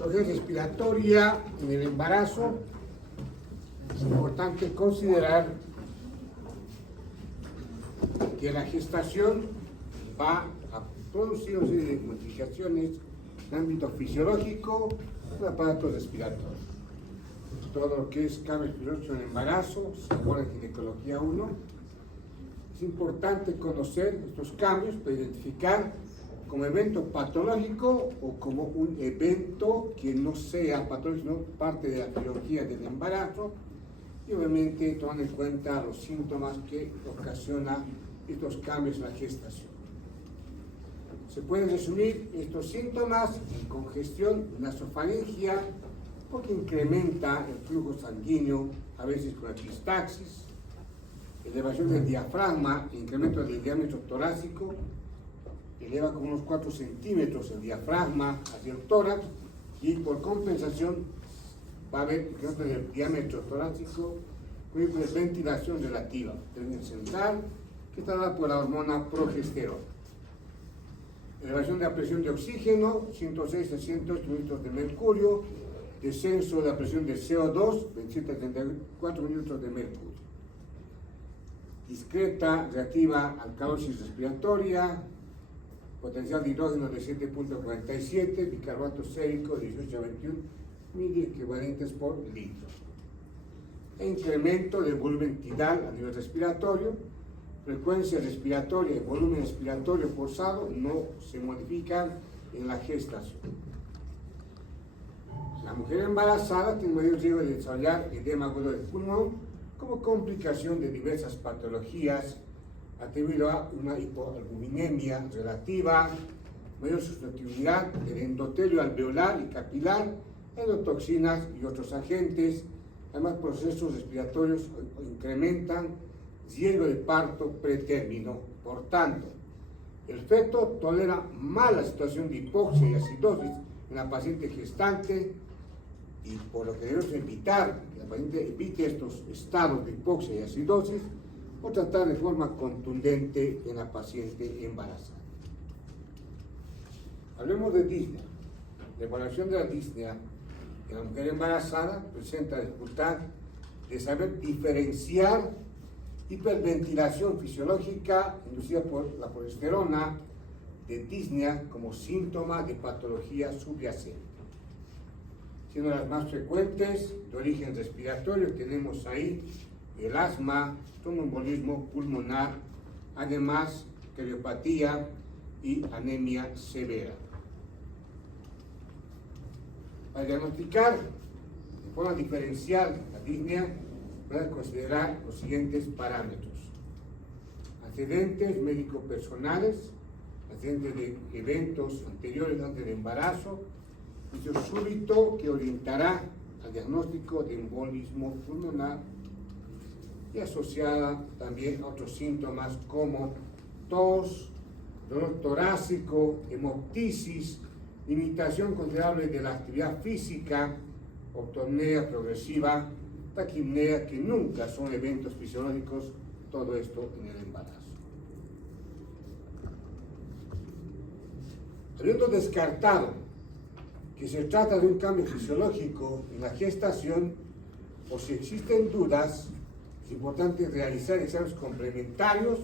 Patología respiratoria en el embarazo. Es importante considerar que la gestación va a producir una serie de modificaciones en ámbito fisiológico del aparato respiratorio. Todo lo que es cambio respiratorio en el embarazo, según la ginecología 1, es importante conocer estos cambios para identificar como evento patológico o como un evento que no sea patológico, sino parte de la fisiología del embarazo, y obviamente tomando en cuenta los síntomas que ocasionan estos cambios en la gestación. Se pueden resumir estos síntomas en congestión nasofaringia, porque incrementa el flujo sanguíneo, a veces con epistaxis, elevación del diafragma, incremento del diámetro torácico, eleva como unos 4 centímetros el diafragma hacia el tórax, y por compensación va a haber incremento del diámetro torácico con ventilación relativa, término central, que está dada por la hormona progesterona. Elevación de la presión de oxígeno, 106 a 108 mililitros de mercurio, descenso de la presión de CO2, 27 a 34 mililitros de mercurio. Discreta relativa alcalosis respiratoria, potencial de hidrógeno de 7.47, bicarbonato sérico de 18 a 21 miliequivalentes por litro. E incremento del volumen tidal a nivel respiratorio, frecuencia respiratoria y volumen respiratorio forzado no se modifican en la gestación. La mujer embarazada tiene mayor riesgo de desarrollar edema agudo del pulmón como complicación de diversas patologías atribuido a una hipoalbuminemia relativa, mayor susceptibilidad del endotelio alveolar y capilar, endotoxinas y otros agentes. Además, procesos respiratorios incrementan riesgo de parto pretérmino. Por tanto, el feto tolera mal la situación de hipoxia y acidosis en la paciente gestante, y por lo que debemos evitar que la paciente evite estos estados de hipoxia y acidosis, o tratar de forma contundente en la paciente embarazada. Hablemos de disnea. La evaluación de la disnea en la mujer embarazada presenta dificultad de saber diferenciar hiperventilación fisiológica inducida por la progesterona de disnea como síntoma de patología subyacente. Siendo las más frecuentes de origen respiratorio, tenemos ahí el asma, tromboembolismo pulmonar, además cardiopatía y anemia severa. Para diagnosticar de forma diferencial la disnea, pueden considerar los siguientes parámetros: antecedentes médico-personales, antecedentes de eventos anteriores antes del embarazo, inicio súbito que orientará al diagnóstico de embolismo pulmonar, y asociada también a otros síntomas como tos, dolor torácico, hemoptisis, limitación considerable de la actividad física, ortopnea progresiva, taquipnea, que nunca son eventos fisiológicos, todo esto en el embarazo. Habiendo descartado que se trata de un cambio fisiológico en la gestación, o si existen dudas, es importante realizar exámenes complementarios,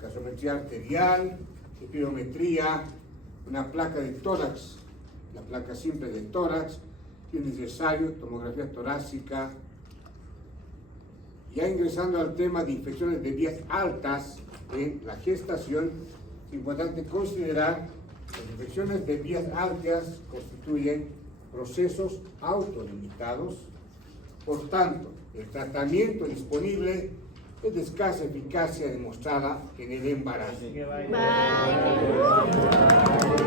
gasometría arterial, espirometría, una placa de tórax, la placa simple de tórax, si es necesario, tomografía torácica. Ya ingresando al tema de infecciones de vías altas en la gestación, es importante considerar que las infecciones de vías altas constituyen procesos autolimitados. Por tanto, el tratamiento disponible es de escasa eficacia demostrada en el embarazo.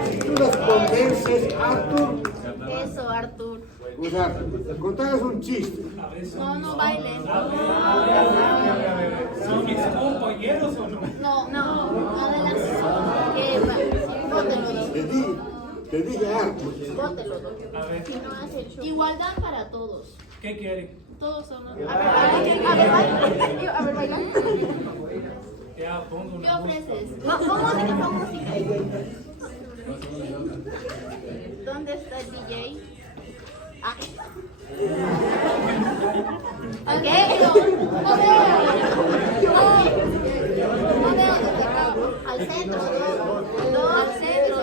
Si tú las convences, Artur. Eso, Artur. Pues Artur, contanos un chiste. No bailen. ¿Son mis compañeros o no? No, adelante. Te dije Artur. Bótelo. A ver, Igualdad para todos. ¿qué quiere? Todos somos. A ver, baila. Ya, pongo ¿Qué una ofreces? música. Pon música. ¿Dónde está el DJ? ¿A qué? No veo. No veo desde acá. Al centro, no. Al centro,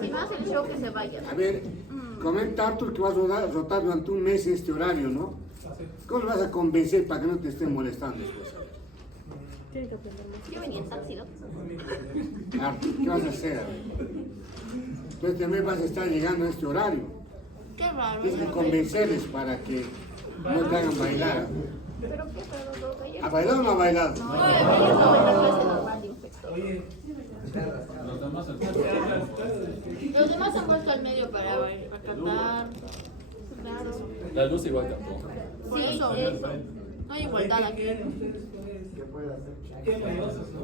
si me hace el show que se vaya. A ver, comenta Arthur que vas a rotar durante un mes este horario, ¿no? ¿Cómo lo vas a convencer para que no te estén molestando después? Yo venía en taxi, ¿no? Arthur, ¿qué vas a hacer? Entonces también vas a estar llegando a este horario. Qué raro. Tienes que convencerles para que no te hagan bailar. ¿Pero qué? ¿Pero los de ayer? ¿Ha bailado o no ha bailado? No, ayer no, en la clase normal de inspector. Oye, Los demás han puesto al medio para cantar. Claro. La luz igual cantó. Sí, eso. No hay igualdad aquí. qué mañosos, ¿no?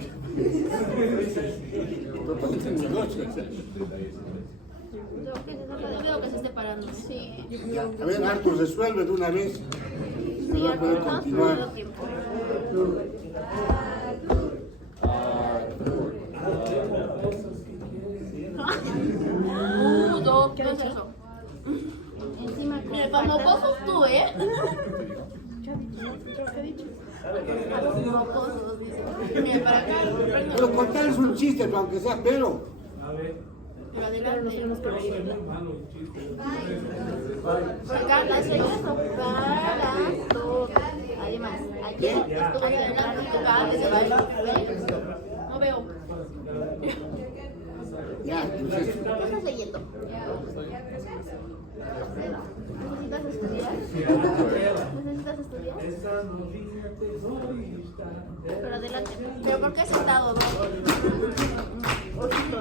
Totalmente negocio. Yo veo que se esté parando. Sí. Ya, a ver, Arthur, resuelve de una vez. No va a poder continuar. Tiempo. ¿Qué es eso? Mira, mocosos tú, ¿eh? ¿Qué he dicho? Mocosos, dice. Mira, para acá. Pero contarles un chiste, aunque sea pelo. A ver, Pero adelante. soy muy malo en chistes. Acá las señoras son para todos. Además, ayer estuve hablando de antes de bailar. No veo. Ya, entonces. ¿Qué estás leyendo? ¿Necesitas estudiar? ¿Necesitas estudiar? Estas no fíjate, soy Pero adelante. ¿Pero por qué sentado, bro? Osito.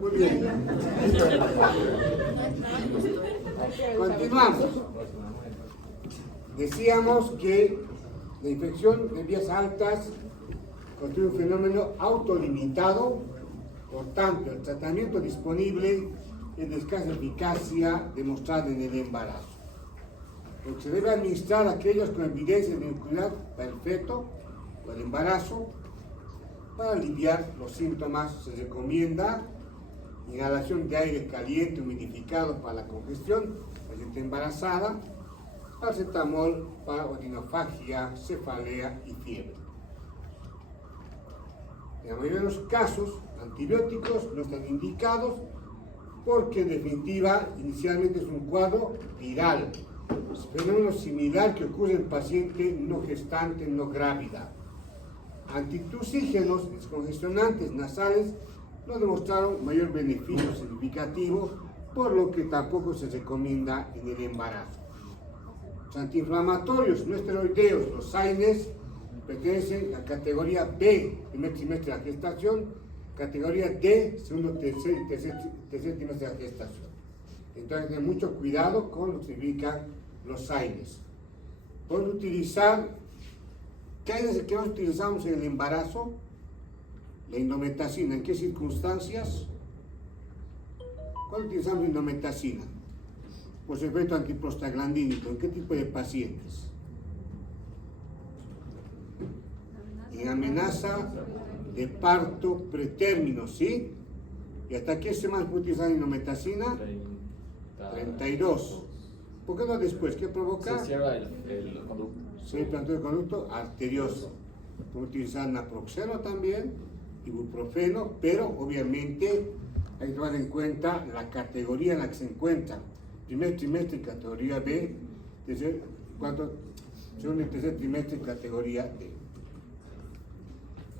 Muy bien. Continuamos. Decíamos que la infección de vías altas constituye un fenómeno autolimitado, por tanto, el tratamiento disponible es de escasa eficacia demostrada en el embarazo. Lo que se debe administrar a aquellos con evidencia de inocuidad para el feto o el embarazo. Para aliviar los síntomas se recomienda inhalación de aire caliente humidificado para la congestión, la gente embarazada, paracetamol para odinofagia, cefalea y fiebre. En la mayoría de los casos, antibióticos no están indicados porque en definitiva inicialmente es un cuadro viral, es un fenómeno similar que ocurre en paciente no gestante, no grávida. Antitusígenos, descongestionantes nasales, no demostraron mayor beneficio significativo, por lo que tampoco se recomienda en el embarazo. Los antiinflamatorios no esteroideos, los AINES, pertenecen a categoría B, primer trimestre de la gestación, categoría D, segundo, tercer trimestre de la gestación. Entonces, ten mucho cuidado con lo que significan los AINES. Pueden utilizar, ¿qué AINES que más utilizamos en el embarazo? La indometacina, ¿en qué circunstancias? ¿Cuándo utilizamos indometacina? Por su efecto antiprostaglandínico, ¿en qué tipo de pacientes? En amenaza de parto pretérmino, ¿sí? ¿Y hasta qué semanas puede utilizar indometacina? 32. ¿Por qué no después? ¿Qué provoca? Se cierra el conducto. Sí, planteo de conducto arterioso. Puede utilizar naproxeno también, ibuprofeno, pero obviamente hay que tomar en cuenta la categoría en la que se encuentra. Primer trimestre categoría B, segundo y tercer trimestre categoría D.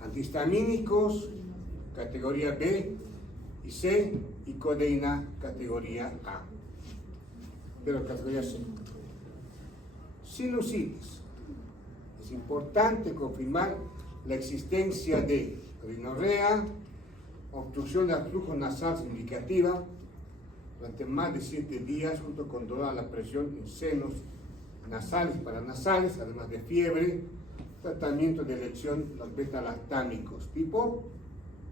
Antihistamínicos, categoría B y C, y codeína, categoría A. Pero categoría C. Sinusitis. Es importante confirmar la existencia de rinorrea, obstrucción del flujo nasal significativa durante más de 7 días, junto con dolor a la presión en senos nasales, paranasales, además de fiebre, tratamiento de elección de los beta-lactámicos tipo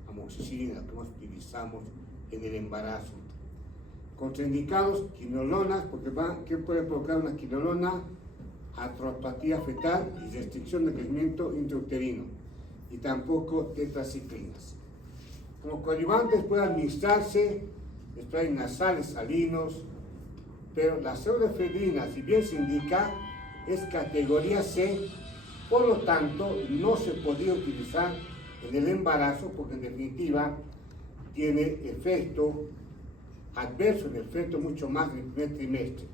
amoxicilina, que más utilizamos en el embarazo. Contraindicados, quinolonas, porque ¿qué puede provocar una quinolona? artropatía fetal y restricción de crecimiento intrauterino, y tampoco tetraciclinas. Como coadyuvantes puede administrarse sprays nasales salinos, pero la pseudoefedrina, si bien se indica, es categoría C, por lo tanto no se podría utilizar en el embarazo porque en definitiva tiene efecto adverso en el feto mucho más en el primer trimestre.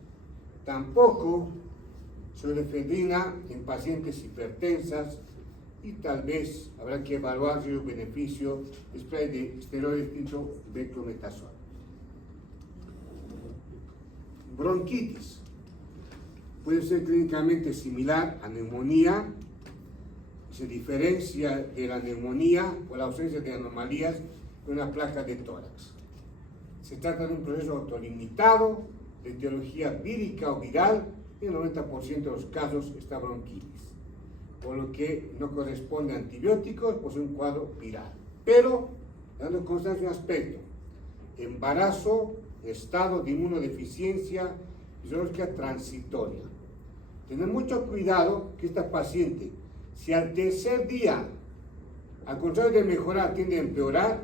Tampoco pseudoefedrina en pacientes hipertensas, y tal vez habrá que evaluar si hay un beneficio spray de esteroides tipo beclometasol. Bronquitis puede ser clínicamente similar a neumonía. Se diferencia de la neumonía por la ausencia de anomalías de una placa de tórax. Se trata de un proceso autolimitado de etiología vírica o viral, y en el 90% de los casos está bronquitis, por lo que no corresponde a antibióticos, pues es un cuadro viral. Pero, dando constancia de un aspecto, embarazo, estado de inmunodeficiencia fisiológica transitoria. Tener mucho cuidado que esta paciente, si al tercer día, al contrario de mejorar, tiende a empeorar,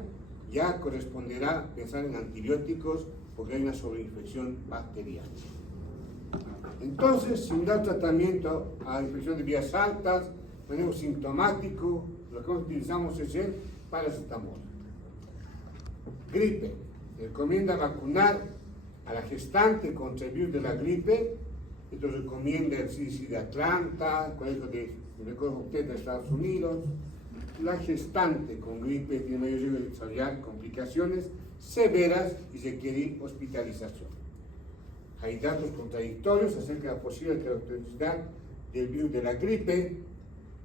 ya corresponderá pensar en antibióticos porque hay una sobreinfección bacteriana. Entonces, sin dar tratamiento a infección de vías altas, manejo sintomático, lo que utilizamos es el paracetamol. Gripe. Recomienda vacunar a la gestante contra el virus de la gripe. Esto recomienda el CDC de Atlanta, el Colegio de Obstetra de Estados Unidos. La gestante con gripe tiene mayor riesgo de desarrollar complicaciones severas y requerir hospitalización. Hay datos contradictorios acerca de la posible caracteristicidad del virus de la gripe,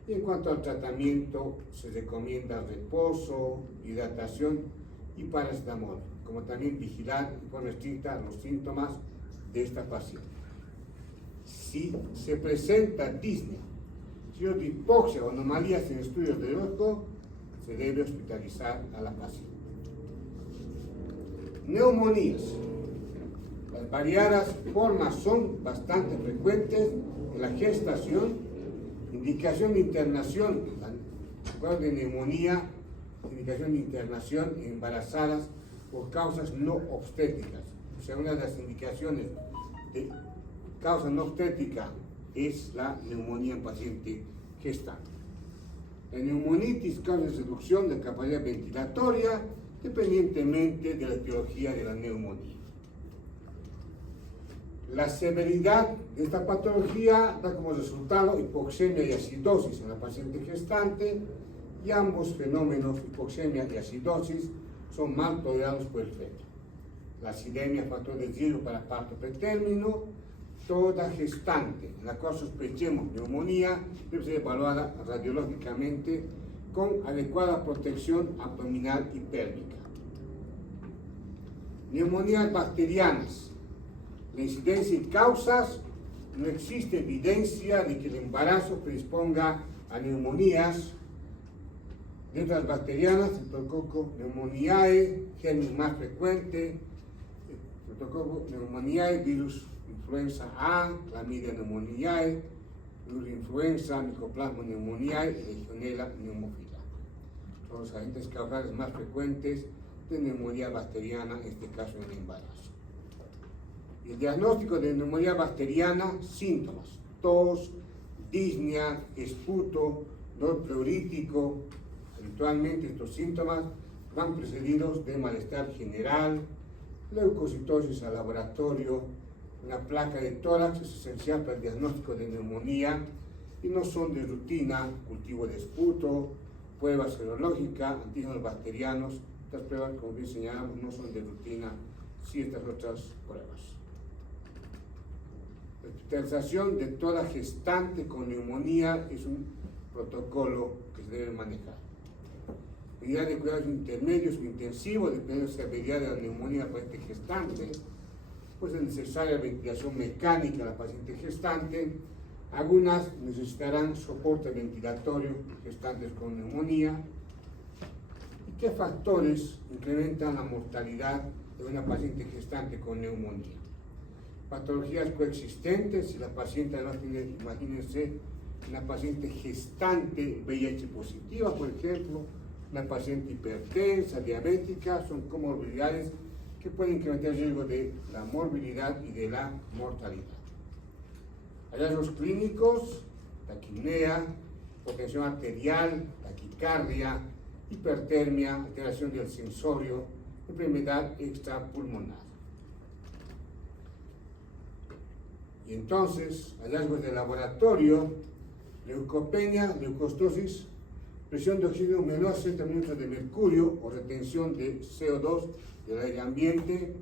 y en cuanto al tratamiento se recomienda reposo, hidratación y paracetamol, como también vigilar de forma estricta los síntomas de esta paciente. Si se presenta disnea, signos de hipoxia o anomalías en estudios de ojo, se debe hospitalizar a la paciente. Neumonías. Las variadas formas son bastante frecuentes en la gestación. Indicación de internación, cuadro de neumonía, indicación de internación en embarazadas por causas no obstétricas. O sea, una de las indicaciones de causa no obstétrica es la neumonía en paciente gestante. La neumonitis causa reducción de capacidad ventilatoria dependientemente de la etiología de la neumonía. La severidad de esta patología da como resultado hipoxemia y acidosis en la paciente gestante, y ambos fenómenos, hipoxemia y acidosis, son mal tolerados por el feto. La acidemia, factor de riesgo para parto pretérmino. Toda gestante en la cual sospechemos neumonía debe ser evaluada radiológicamente con adecuada protección abdominal y pélvica. Neumonías bacterianas. La incidencia y causas: no existe evidencia de que el embarazo predisponga a neumonías. Dentro de las bacterianas, el Streptococcus pneumoniae, germen más frecuente, el Streptococcus pneumoniae, virus influenza A, Chlamydia pneumoniae, virus influenza, Mycoplasma pneumoniae, Legionella pneumophila. Son los agentes causales más frecuentes de neumonía bacteriana, en este caso en el embarazo. El diagnóstico de neumonía bacteriana: síntomas: tos, disnea, esputo, dolor pleurítico. Habitualmente estos síntomas van precedidos de malestar general, leucocitosis al laboratorio. Una placa de tórax es esencial para el diagnóstico de neumonía y no son de rutina: cultivo de esputo, prueba serológica, antígenos bacterianos. Estas pruebas, como bien señalamos, no son de rutina, sí estas otras pruebas. La hospitalización de toda gestante con neumonía es un protocolo que se debe manejar. Medidas de cuidados intermedios o intensivos, dependiendo de la severidad de la neumonía del paciente gestante, pues es necesaria ventilación mecánica a la paciente gestante. Algunas necesitarán soporte ventilatorio, gestantes con neumonía. ¿Y qué factores incrementan la mortalidad de una paciente gestante con neumonía? Patologías coexistentes, si la paciente no tiene, imagínense, una paciente gestante VIH positiva, por ejemplo, una paciente hipertensa, diabética, son comorbilidades que pueden incrementar el riesgo de la morbilidad y de la mortalidad. Hallazgos clínicos, taquipnea, hipotensión arterial, taquicardia, hipertermia, alteración del sensorio, enfermedad extrapulmonar. Y entonces, hallazgos de laboratorio, leucopenia, leucostosis, presión de oxígeno menor a 60 minutos de mercurio o retención de CO2 del aire ambiente,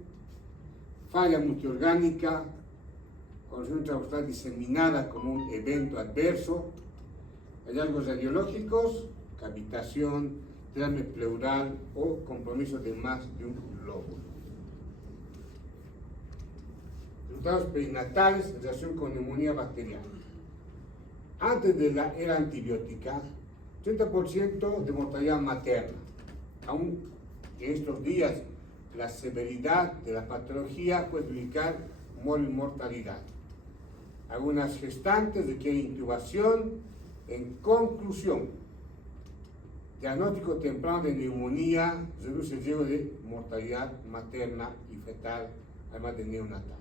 falla multiorgánica, corrosión intramuscular diseminada como un evento adverso, hallazgos radiológicos, cavitación, derrame pleural o compromiso de más de un lóbulo. Resultados perinatales en relación con neumonía bacteriana. Antes de la era antibiótica, 30% de mortalidad materna. Aún en estos días, la severidad de la patología puede implicar mortalidad. Algunas gestantes requieren intubación. En conclusión, diagnóstico temprano de neumonía reduce el riesgo de mortalidad materna y fetal, además de neonatal.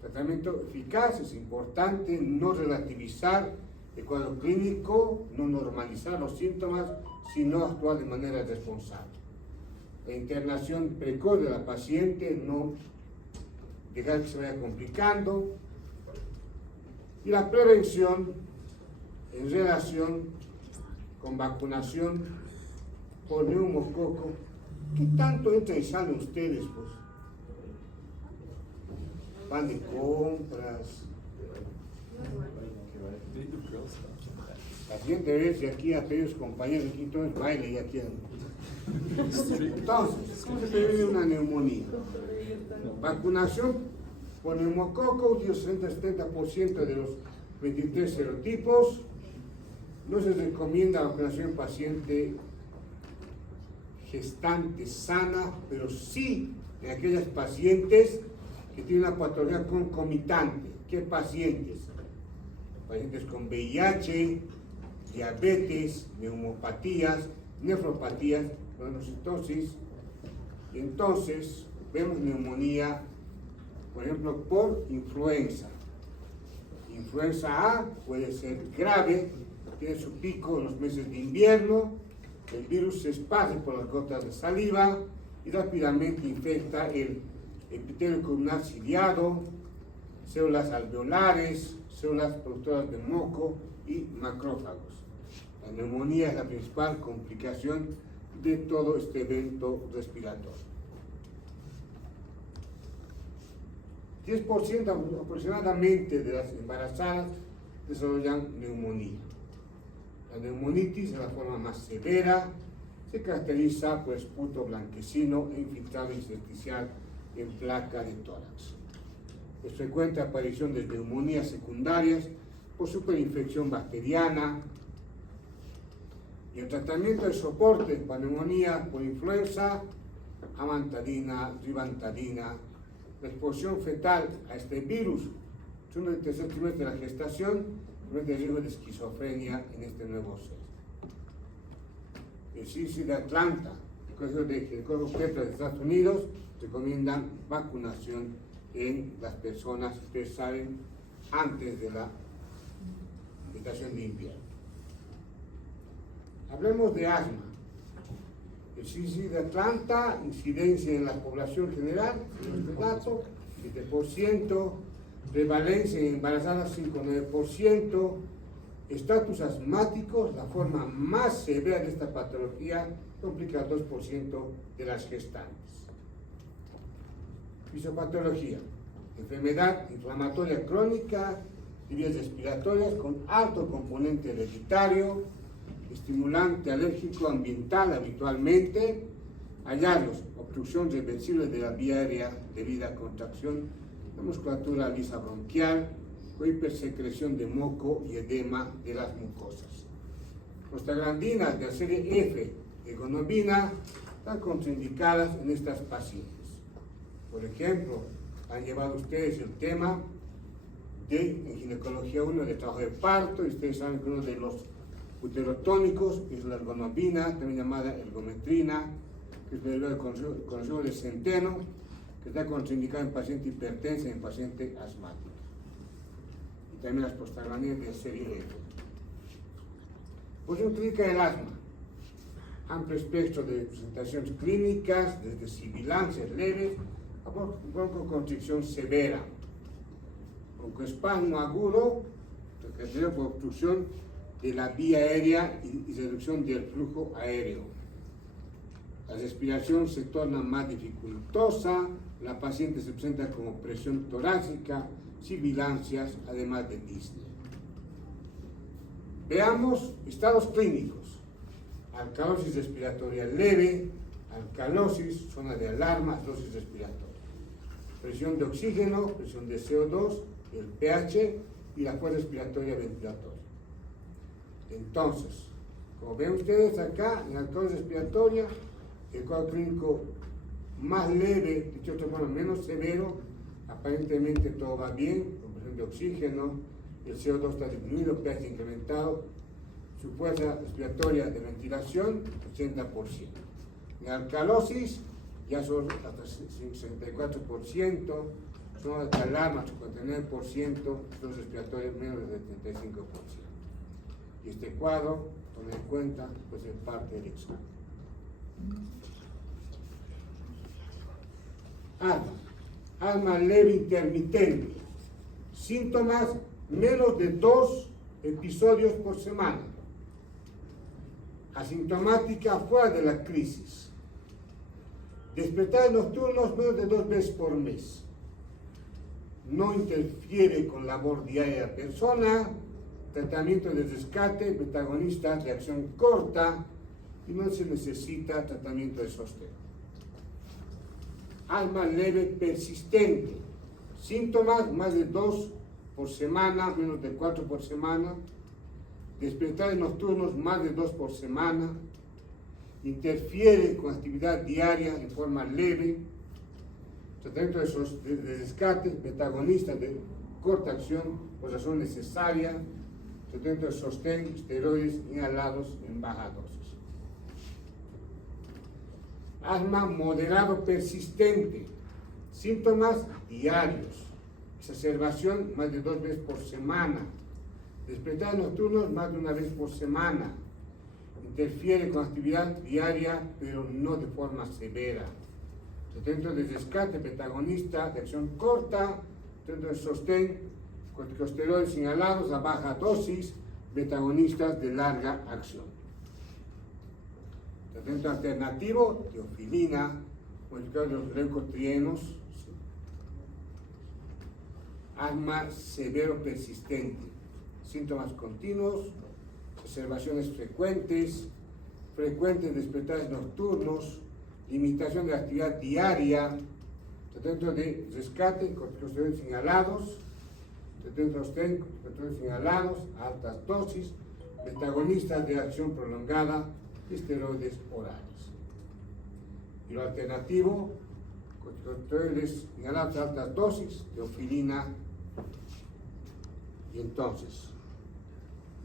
Tratamiento eficaz, es importante no relativizar el cuadro clínico, no normalizar los síntomas, sino actuar de manera responsable. La internación precoz de la paciente, no dejar que se vaya complicando. Y la prevención en relación con vacunación por neumococo. ¿Qué tanto entran y salen ustedes, pues? Van de compras. La siguiente vez, y aquí a aquellos compañeros aquí, todos bailen y aquí. Entonces, ¿cómo se previene una neumonía? Vacunación por neumococo, un 60-70% de los 23 serotipos. No se recomienda vacunación en paciente gestante sana, pero sí en aquellas pacientes que tienen una patología concomitante. ¿Qué pacientes? Pacientes con VIH, diabetes, neumopatías, nefropatías, granulocitosis. Y entonces vemos neumonía, por ejemplo, por influenza. Influenza A puede ser grave, tiene su pico en los meses de invierno, el virus se esparce por las gotas de saliva y rápidamente infecta el epitelio columnar ciliado, células alveolares, células productoras de moco y macrófagos. La neumonía es la principal complicación de todo este evento respiratorio. 10% aproximadamente de las embarazadas desarrollan neumonía. La neumonitis es la forma más severa, se caracteriza por esputo blanquecino e infiltrado intersticial en placa de tórax. Es frecuente aparición de neumonías secundarias por superinfección bacteriana y el tratamiento de soporte para neumonía por influenza, amantadina, ribantadina. La exposición fetal a este virus, en el tercer trimestre de la gestación, el riesgo de esquizofrenia en este nuevo ser. El CDC de Atlanta, el Colegio de Obstetras de Estados Unidos, recomiendan vacunación en las personas, ustedes saben, antes de la estación de invierno. Hablemos de asma. El CDC de Atlanta, incidencia en la población general, en este dato, 7%, prevalencia en embarazadas 5,9%, estatus asmáticos, la forma más severa de esta patología, complica el 2% de las gestantes. Fisiopatología, enfermedad inflamatoria crónica de vías respiratorias con alto componente hereditario, estimulante alérgico ambiental habitualmente, hallazgos, obstrucción reversible de la vía aérea debido a contracción de musculatura lisa bronquial o hipersecreción de moco y edema de las mucosas. Prostaglandinas de la serie F de gonobina están contraindicadas en estas pacientes. Por ejemplo, han llevado ustedes el tema de en ginecología 1 de trabajo de parto, y ustedes saben que uno de los uterotónicos es la ergonomina, también llamada ergometrina, que es el consumo de centeno, que está contraindicado en paciente hipertenso y en paciente asmático. Y también las prostaglandinas de serie F. Posición clínica del asma. Amplio espectro de presentaciones clínicas, desde sibilancias leves a broncoconstricción severa, broncoespasmo agudo, caracterizado por obstrucción de la vía aérea y reducción del flujo aéreo. La respiración se torna más dificultosa, la paciente se presenta como presión torácica, sibilancias, además de disnea. Veamos estados clínicos. Alcalosis respiratoria leve, alcalosis, zona de alarma, dosis respiratoria. Presión de oxígeno, presión de CO2, el pH y la fuerza respiratoria ventilatoria. Entonces, como ven ustedes acá, en alcalosis respiratoria, el cuadro clínico más leve, dicho otro modo, menos severo, aparentemente todo va bien, con presión de oxígeno, el CO2 está disminuido, pH incrementado, su fuerza respiratoria de ventilación, 80%. En alcalosis, ya son hasta 64%, son de alarma, 59%, son respiratorias menos del 75%. Y este cuadro, tomen en cuenta, pues es parte del examen. Asma leve intermitente. Síntomas, menos de 2 episodios por semana. Asintomática fuera de la crisis. Despertares nocturnos menos de 2 veces por mes. No interfiere con labor diaria de la persona. Tratamiento de rescate, protagonista, reacción corta y no se necesita tratamiento de sostén. Asma leve persistente. Síntomas, más de 2 por semana, menos de 4 por semana. Despertares nocturnos, más de 2 por semana. Interfiere con actividad diaria en forma leve. Tratamiento de rescate, protagonista de corta acción, por razón necesaria. Tratamiento de sostén, esteroides inhalados en baja dosis. Asma moderado persistente. Síntomas diarios. Exacerbación más de 2 veces por semana. Despertares nocturnos más de 1 vez por semana. Interfiere con actividad diaria, pero no de forma severa. Tratamiento de rescate, protagonista de acción corta. Tratamiento de sostén, corticosteroides inhalados a baja dosis, protagonistas de larga acción. Tratamiento alternativo, teofilina, modificador de los leucotrienos. Asma severo persistente. Síntomas continuos, exacerbaciones frecuentes despertares nocturnos, limitación de la actividad diaria, tratamiento de rescate, corticosteroides inhalados, tratamiento de sostén, corticosteroides inhalados a altas dosis, protagonistas de acción prolongada, esteroides orales. Y lo alternativo, corticosteroides inhalados a altas dosis, teofilina. Y entonces,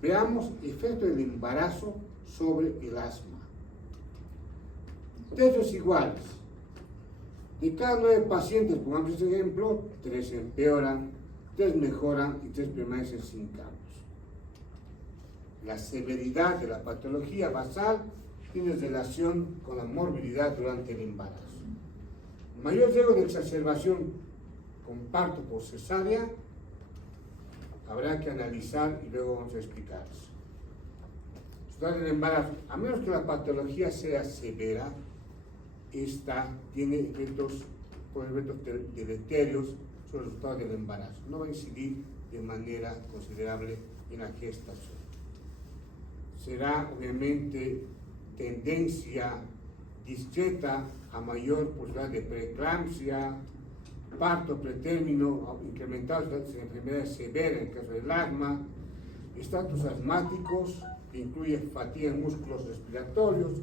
veamos efecto del embarazo sobre el asma. Tercios iguales. De cada 9 pacientes, pongamos este ejemplo, 3 empeoran, 3 mejoran y 3 permanecen sin cambios. La severidad de la patología basal tiene relación con la morbilidad durante el embarazo. Mayor riesgo de exacerbación con parto por cesárea, habrá que analizar y luego vamos a explicar eso. Durante el embarazo, a menos que la patología sea severa, esta tiene efectos deleterios sobre el resultado del embarazo. No va a incidir de manera considerable en la gestación. Será obviamente tendencia discreta a mayor posibilidad de preeclampsia, parto pretérmino, incrementados de enfermedades severas en el caso del asma, estatus asmáticos, que incluye fatiga en músculos respiratorios,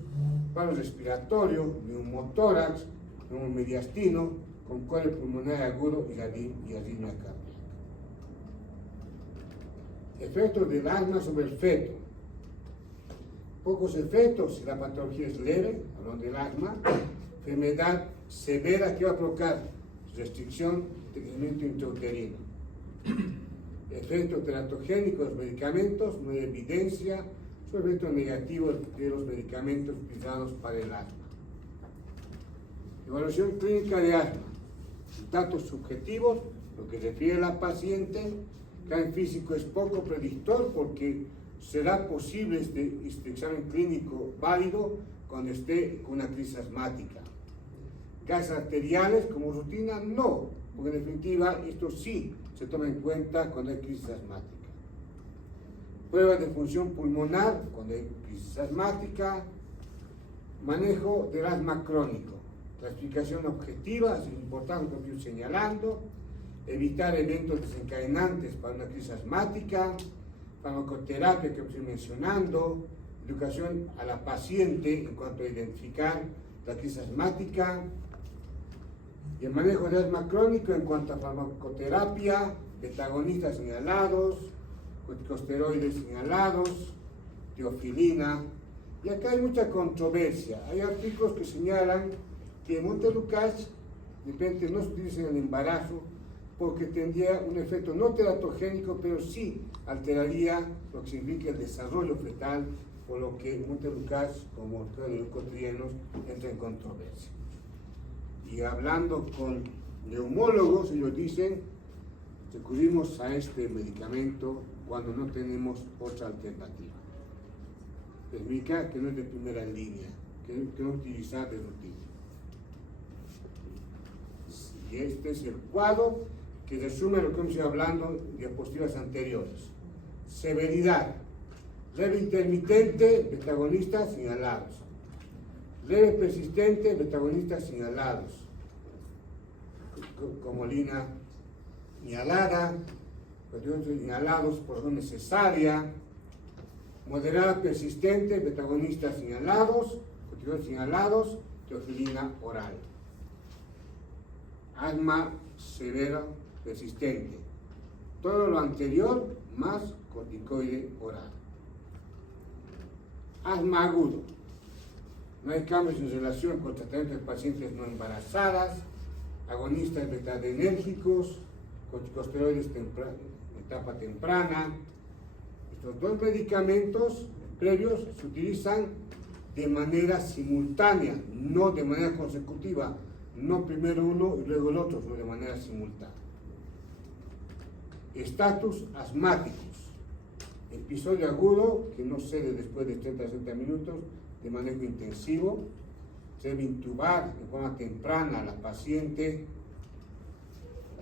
paro respiratorio, neumotórax, neumomediastino, con cólera pulmonar agudo y arritmia cardíaca. Efectos del asma sobre el feto. Pocos efectos si la patología es leve, hablando del asma, enfermedad severa que va a provocar restricción de crecimiento intrauterino. Efectos teratogénicos de los medicamentos, no hay evidencia sobre efectos negativos de los medicamentos utilizados para el asma. Evaluación clínica de asma. Datos subjetivos, lo que refiere a la paciente. Cada físico es poco predictor porque será posible este examen clínico válido cuando esté con una crisis asmática. Gases arteriales como rutina, no, porque en definitiva esto sí se toma en cuenta cuando hay crisis asmática. Pruebas de función pulmonar cuando hay crisis asmática. Manejo del asma crónico. Clasificación objetiva, es importante lo que estoy señalando. Evitar eventos desencadenantes para una crisis asmática. Farmacoterapia que estoy mencionando. Educación a la paciente en cuanto a identificar la crisis asmática. Y el manejo de asma crónico en cuanto a farmacoterapia, beta-agonistas señalados, corticosteroides señalados, teofilina. Y acá hay mucha controversia. Hay artículos que señalan que Montelukast de repente no se utiliza en el embarazo porque tendría un efecto no teratogénico, pero sí alteraría lo que significa el desarrollo fetal, por lo que Montelukast, como todos los leucotrienos, entra en controversia. Y hablando con neumólogos, ellos dicen, recurrimos a este medicamento cuando no tenemos otra alternativa. Significa que no es de primera línea, que no utilizar de rutina. Y este es el cuadro que resume lo que hemos ido hablando en diapositivas anteriores. Severidad. Leve intermitente, beta-agonistas señalados. Leve persistente, beta-agonistas señalados. Como lina inhalada, inhalados por razón necesaria. Moderada persistente, beta-agonistas señalados, corticoides señalados, teofilina oral. Asma severa persistente. Todo lo anterior más corticoide oral. Asma agudo. No hay cambios en relación con tratamiento de pacientes no embarazadas, agonistas beta-adrenérgicos, corticosteroides en etapa temprana. Estos dos medicamentos previos se utilizan de manera simultánea, no de manera consecutiva, no primero uno y luego el otro, sino de manera simultánea. Estatus asmáticos. Episodio agudo que no cede después de 30 a 60 minutos de manejo intensivo. Se debe intubar de forma temprana a la paciente.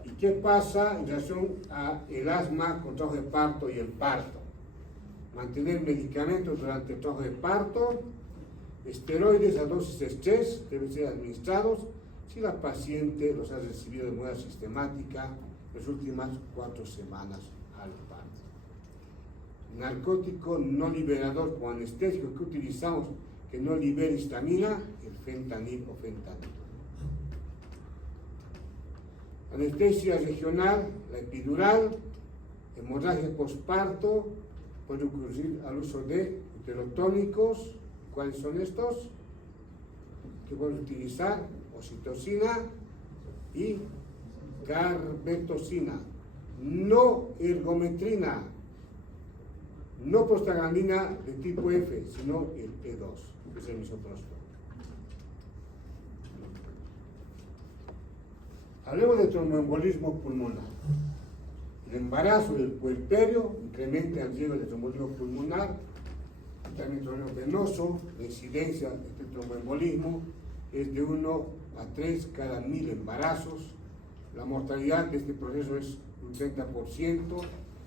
¿Y qué pasa en relación al asma con trabajo de parto y el parto? Mantener medicamentos durante el trabajo de parto. Esteroides a dosis estrés deben ser administrados si la paciente los ha recibido de manera sistemática las últimas 4 semanas al parto. Narcótico no liberador como anestésico que utilizamos que no libera histamina, el fentanil o fentanil. Anestesia regional, la epidural, hemorragia posparto, puede ocurrir al uso de heterotónicos. ¿Cuáles son estos? Que podemos utilizar oxitocina y carbetocina, no ergometrina, no prostaglandina de tipo F, sino el E2, que es el misoprostol. Hablemos de tromboembolismo pulmonar. El embarazo del puerperio incrementa el riesgo de tromboembolismo pulmonar, también tromboembolismo venoso. La incidencia de este tromboembolismo es de 1 a 3 cada 1000 embarazos. La mortalidad de este proceso es un 30%,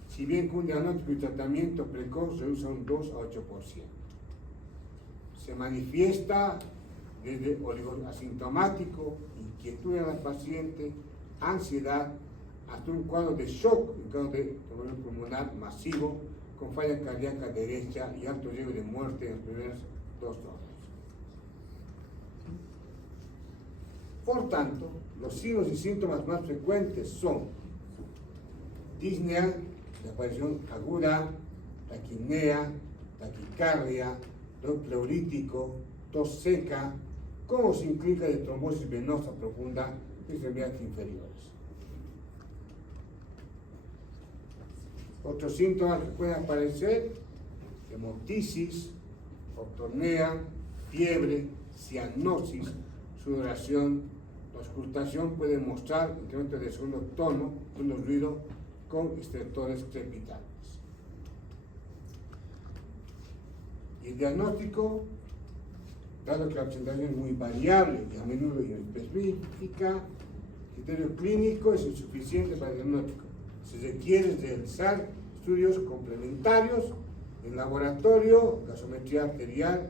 si bien con un diagnóstico y tratamiento precoz se usa un 2 a 8%. Se manifiesta desde asintomático, inquietud en la paciente, ansiedad, hasta un cuadro de shock, un cuadro de tromboembolismo pulmonar masivo, con falla cardíaca derecha y alto riesgo de muerte en las primeras 2 horas. Por tanto, los signos y síntomas más frecuentes son disnea, desaparición aguda, taquipnea, taquicardia, dolor pleurítico, tos seca, como se implica de trombosis venosa profunda en extremidades inferiores. Otros síntomas que pueden aparecer: hemoptisis, ortornea, fiebre, cianosis, sudoración. La auscultación puede mostrar incremento de segundo tono, un ruido con estertores crepitantes. Y el diagnóstico, dado que la presentación es muy variable y a menudo inespecífica, el criterio clínico es insuficiente para el diagnóstico. Se requiere realizar estudios complementarios en laboratorio. La gasometría arterial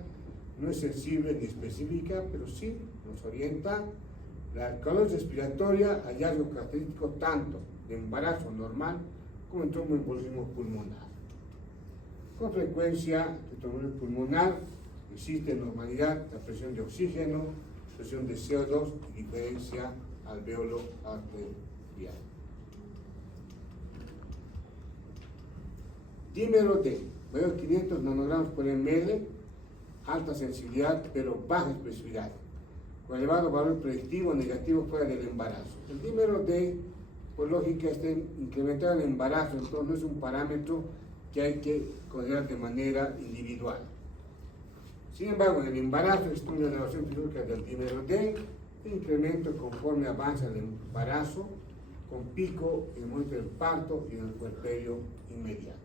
no es sensible ni específica, pero sí nos orienta. La alcalosis respiratoria, hallazgo característico tanto de embarazo normal como en tromboembolismo pulmonar. Con frecuencia, el tromboembolismo pulmonar existe normalidad la presión de oxígeno, presión de CO2 y diferencia alveolo arterial. Dímero D, mayor de 500 nanogramos por ml, alta sensibilidad pero baja especificidad, con elevado valor predictivo negativo fuera del embarazo. El dímero D, por lógica, está incrementado en el embarazo, entonces no es un parámetro que hay que considerar de manera individual. Sin embargo, en el embarazo existe una elevación fisiológica del dímero D, incremento conforme avanza el embarazo, con pico en el momento del parto y en el puerperio inmediato.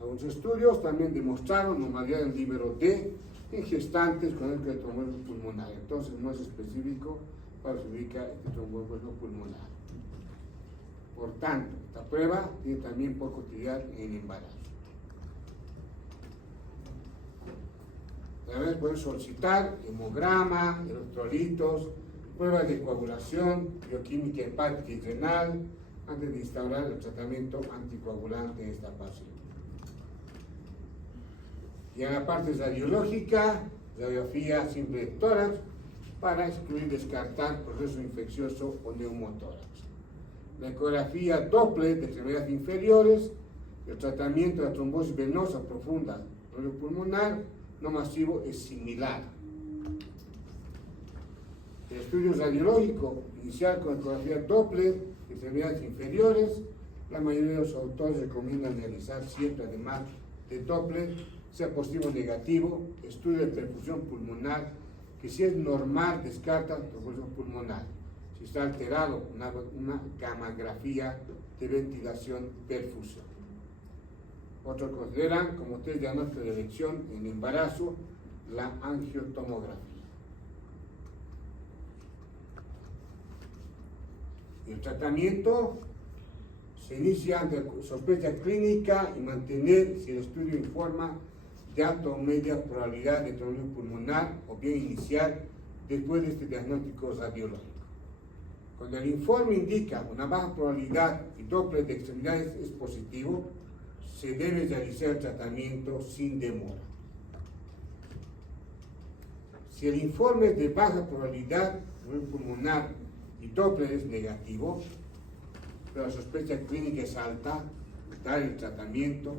Algunos estudios también demostraron normalidad del dímero D en gestantes con el tromboembolismo pulmonar, entonces no es específico para se ubica el tromboembolismo pulmonar. Por tanto, esta prueba tiene también poca utilidad en el embarazo. También pueden solicitar hemograma, electrolitos, pruebas de coagulación, bioquímica hepática y renal, antes de instaurar el tratamiento anticoagulante en esta paciente. Y en la parte radiológica, radiografía simple de tórax, para excluir, descartar proceso infeccioso o neumotórax. La ecografía Doppler de extremidades inferiores, el tratamiento de la trombosis venosa profunda pulmonar no masivo es similar. El estudio radiológico inicial con ecografía Doppler de extremidades inferiores, la mayoría de los autores recomiendan realizar siempre, además de Doppler, sea positivo o negativo, estudio de perfusión pulmonar, que si es normal descarta perfusión pulmonar. Si está alterado, una gammagrafía de ventilación perfusión. Otros consideran como test diagnóstico de elección en embarazo la angiotomografía. Y el tratamiento se inicia ante sospecha clínica y mantener, si el estudio informa de alta o media probabilidad de tromboembolismo pulmonar, o bien iniciar después de este diagnóstico radiológico. Cuando el informe indica una baja probabilidad y Doppler de extremidades es positivo, se debe realizar el tratamiento sin demora. Si el informe es de baja probabilidad pulmonar y Doppler es negativo, pero la sospecha clínica es alta, dar el tratamiento,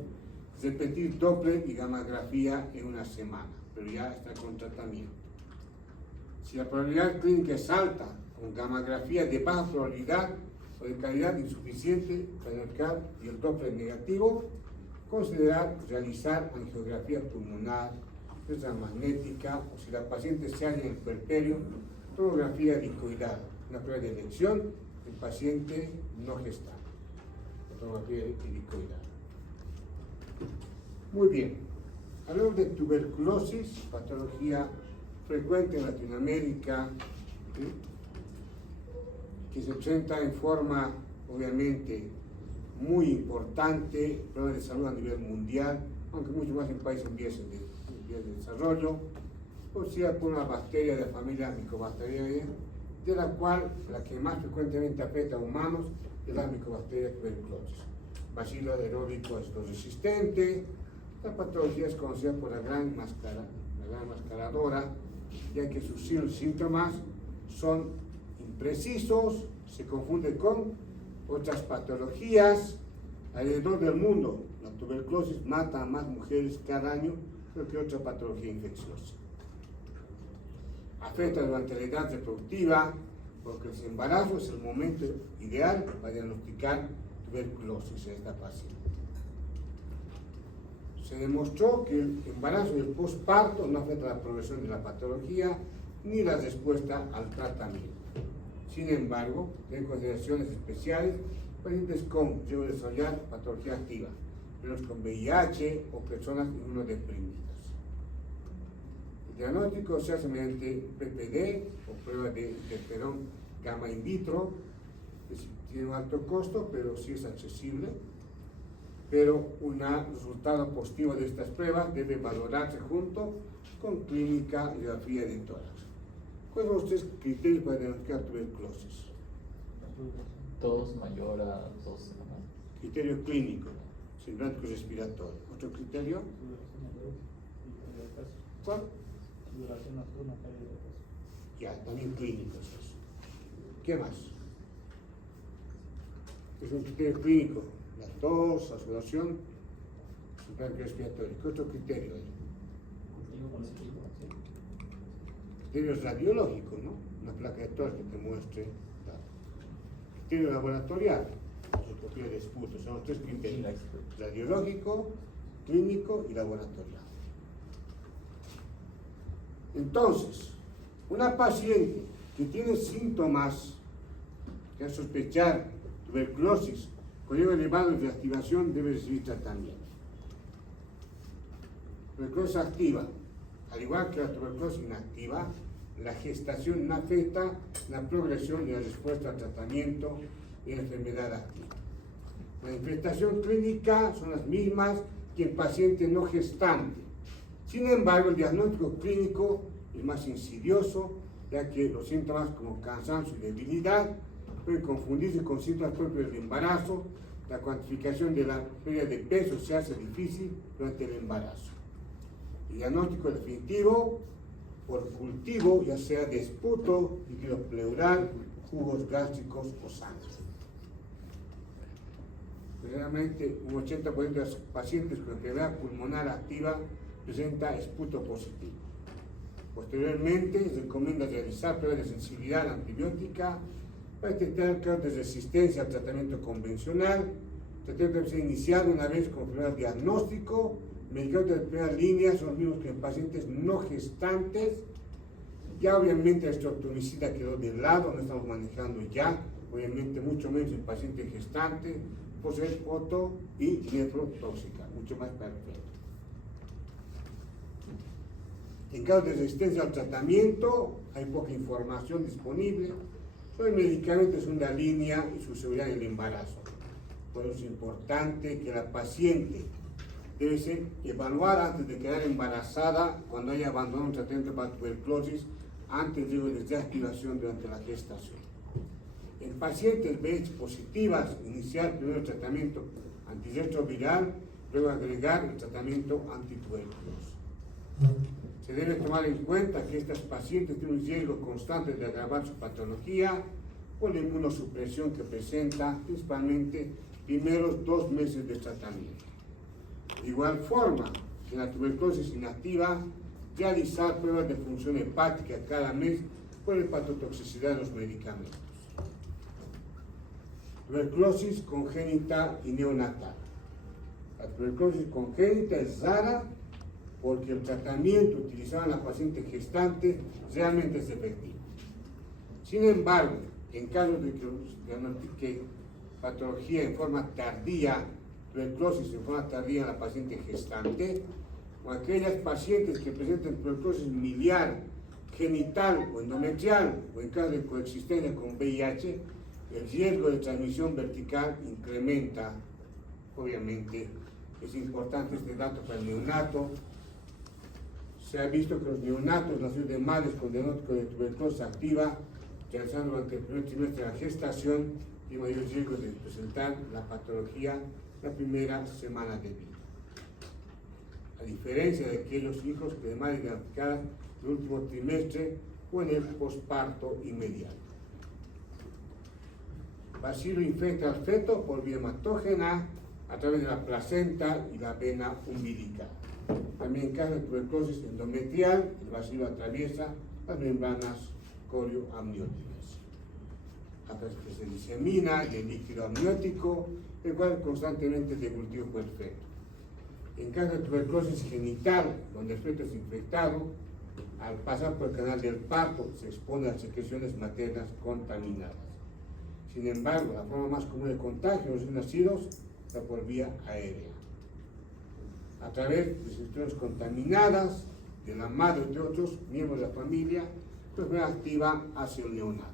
repetir Doppler y gammagrafía en una semana, pero ya está con tratamiento. Si la probabilidad clínica es alta, con gammagrafía de baja probabilidad o de calidad insuficiente para el CAR y el Doppler negativo, considerar realizar angiografía pulmonar, presión magnética, o si la paciente se halla en el puerperio, tomografía helicoidal, una prueba de elección del paciente no gestante, tomografía helicoidal. Muy bien, hablamos de tuberculosis, patología frecuente en Latinoamérica, que se presenta en forma, obviamente, muy importante, problemas de salud a nivel mundial, aunque mucho más en países en vías de desarrollo, producida por una bacteria de la familia Mycobacteriaceae, de la cual la que más frecuentemente afecta a humanos es la Mycobacteria tuberculosis. Bacilo aeróbico resistente. La patología es conocida por la gran mascaradora, ya que sus síntomas son imprecisos, se confunden con otras patologías alrededor del mundo. La tuberculosis mata a más mujeres cada año que otra patología infecciosa. Afecta durante la edad reproductiva, porque el embarazo es el momento ideal para diagnosticar tuberculosis en esta paciente. Se demostró que el embarazo y el posparto no afecta la progresión de la patología ni la respuesta al tratamiento. Sin embargo, en consideraciones especiales, pacientes con riesgo de desarrollar patología activa, personas con VIH o personas inmunodeprimidas. El diagnóstico se hace mediante PPD o prueba de interferón gamma in vitro, que tiene un alto costo, pero sí es accesible. Pero un resultado positivo de estas pruebas debe valorarse junto con clínica y radiografía de tórax. ¿Cuáles son los 3 criterios para diagnosticar tuberculosis? 2 mayor a 2 semanas. Criterio clínico, sintomático respiratorio. ¿Otro criterio? ¿Cuál? Ya, también clínicos eso. ¿Qué más? Es un criterio clínico. La tos, la sudoración, sintomático respiratorio. ¿Qué otro criterio hay? Criterio radiológico, ¿no? Una placa de tórax que te muestre. Criterio laboratorial, radioscopía de esputo, son los 3 criterios: radiológico, clínico y laboratorial. Entonces, una paciente que tiene síntomas que al sospechar tuberculosis con riesgo elevado de reactivación debe recibir tratamiento. Tuberculosis activa, al igual que la tuberculosis inactiva, la gestación no afecta la progresión y la respuesta al tratamiento en la enfermedad activa. La manifestación clínica son las mismas que en paciente no gestante. Sin embargo, el diagnóstico clínico es más insidioso, ya que los síntomas como cansancio y debilidad pueden confundirse con síntomas propios del embarazo. La cuantificación de la pérdida de peso se hace difícil durante el embarazo. El diagnóstico definitivo por cultivo, ya sea de esputo, líquido pleural, jugos gástricos o sangre. Generalmente, un 80% de los pacientes con enfermedad pulmonar activa presenta esputo positivo. Posteriormente, se recomienda realizar pruebas de sensibilidad antibiótica para detectar casos de resistencia al tratamiento convencional. El tratamiento debe ser iniciado una vez confirmado el diagnóstico. Medicamentos de primera línea son los mismos que en pacientes no gestantes. Ya obviamente la estreptomicina quedó de lado, no estamos manejando ya, obviamente mucho menos en pacientes gestantes, por ser oto y nefrotóxica, mucho más perfecto. En caso de resistencia al tratamiento, hay poca información disponible. Son medicamentos de segunda línea y su seguridad en el embarazo. Por eso es importante que la paciente debe ser evaluada antes de quedar embarazada cuando haya abandonado un tratamiento para tuberculosis antes de reactivación durante la gestación. En pacientes VIH positivas, iniciar primero el tratamiento antirretroviral, luego agregar el tratamiento antituberculoso. Se debe tomar en cuenta que estas pacientes tienen un riesgo constante de agravar su patología por la inmunosupresión que presenta principalmente primeros 2 meses de tratamiento. De igual forma, en la tuberculosis inactiva, realizar pruebas de función hepática cada mes por hepatotoxicidad de los medicamentos. Tuberculosis congénita y neonatal. La tuberculosis congénita es rara porque el tratamiento utilizado en la paciente gestante realmente es efectivo. Sin embargo, en caso de que diagnostique patología en forma tardía, tuberculosis en forma tardía en la paciente gestante, o aquellas pacientes que presenten tuberculosis miliar, genital o endometrial, o en caso de coexistencia con VIH, el riesgo de transmisión vertical incrementa. Obviamente, es importante este dato para el neonato. Se ha visto que los neonatos nacidos de madres con diagnóstico de tuberculosis activa, realizando durante el primer trimestre de la gestación, tienen mayor riesgo de presentar la patología la primera semana de vida. A diferencia de aquellos hijos que de madres diagnosticadas en el último trimestre o en el posparto inmediato. Bacilo infecta al feto por vía hematógena a través de la placenta y la vena umbilical. También en caso de tuberculosis endometrial, el bacilo atraviesa las membranas corioamnióticas, hasta que se disemina el líquido amniótico, el cual constantemente es deglutido por el feto. En caso de tuberculosis genital, donde el feto es infectado, al pasar por el canal del parto se expone a las secreciones maternas contaminadas. Sin embargo, la forma más común de contagio de los nacidos está por vía aérea, a través de secreciones contaminadas de la madre o de otros miembros de la familia, pues es activa hacia el neonato.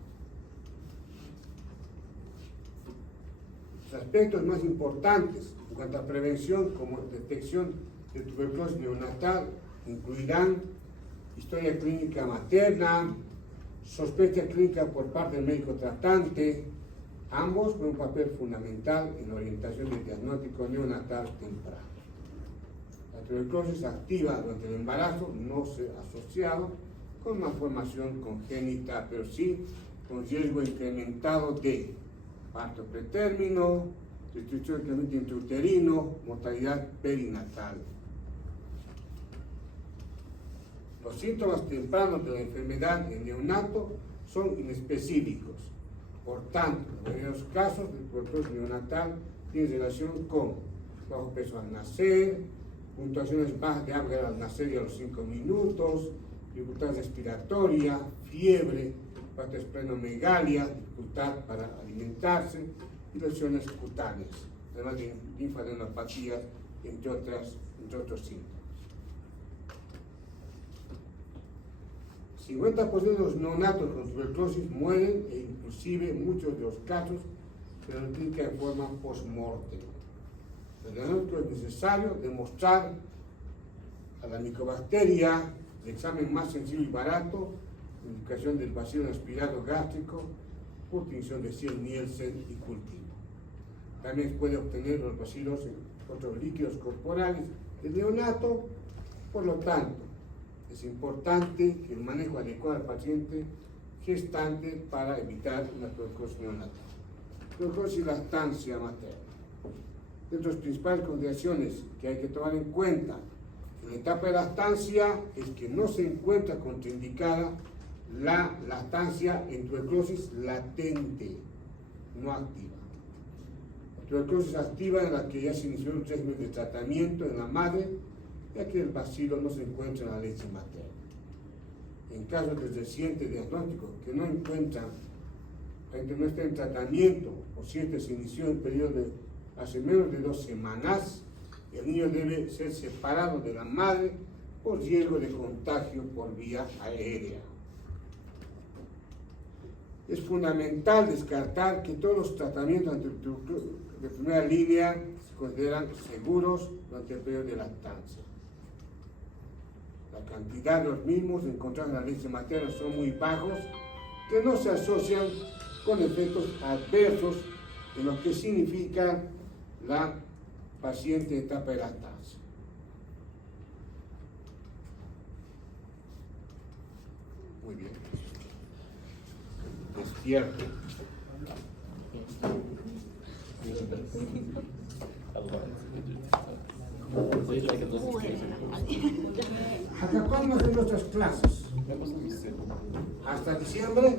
Los aspectos más importantes en cuanto a prevención como detección de tuberculosis neonatal incluirán historia clínica materna, sospecha clínica por parte del médico tratante, ambos con un papel fundamental en la orientación del diagnóstico neonatal temprano. La tuberculosis activa durante el embarazo no se ha asociado con una formación congénita, pero sí con riesgo incrementado de parto pretérmino, restricción del crecimiento intrauterino, mortalidad perinatal. Los síntomas tempranos de la enfermedad en neonato son inespecíficos. Por tanto, en los casos de tuberculosis neonatal tiene relación con bajo peso al nacer, puntuaciones bajas de hambre al nacer y a los 5 minutos, dificultad respiratoria, fiebre, esplenomegalia, dificultad para alimentarse y lesiones cutáneas, además de linfadenopatías, entre otros síntomas. 50% de los neonatos con tuberculosis mueren e inclusive muchos de los casos se notifica de forma post-mortem. El diagnóstico es necesario demostrar a la micobacteria, el examen más sencillo y barato, indicación del bacilo aspirado gástrico, por tinción de Nielsen y cultivo. También se puede obtener los bacilos en otros líquidos corporales del neonato, por lo tanto, es importante que el manejo adecuado al paciente gestante para evitar una tuberculosis neonatal. Tuberculosis y lactancia materna. Entre las principales consideraciones que hay que tomar en cuenta en la etapa de lactancia es que no se encuentra contraindicada la lactancia en tuberculosis latente, no activa. La tuberculosis activa en la que ya se inició un régimen de tratamiento en la madre, ya que el bacilo no se encuentra en la leche materna. En casos de reciente diagnóstico que no encuentran, no está en tratamiento o si este se inició en periodo de hace menos de 2 semanas, el niño debe ser separado de la madre por riesgo de contagio por vía aérea. Es fundamental descartar que todos los tratamientos de primera línea se consideran seguros durante el periodo de lactancia. La cantidad de los mismos encontrados en la leche materna son muy bajos, que no se asocian con efectos adversos en lo que significa la paciente en etapa de lactancia. Muy bien. Despierto. ¿Hasta cuándo hacen nuestras clases? Hasta diciembre.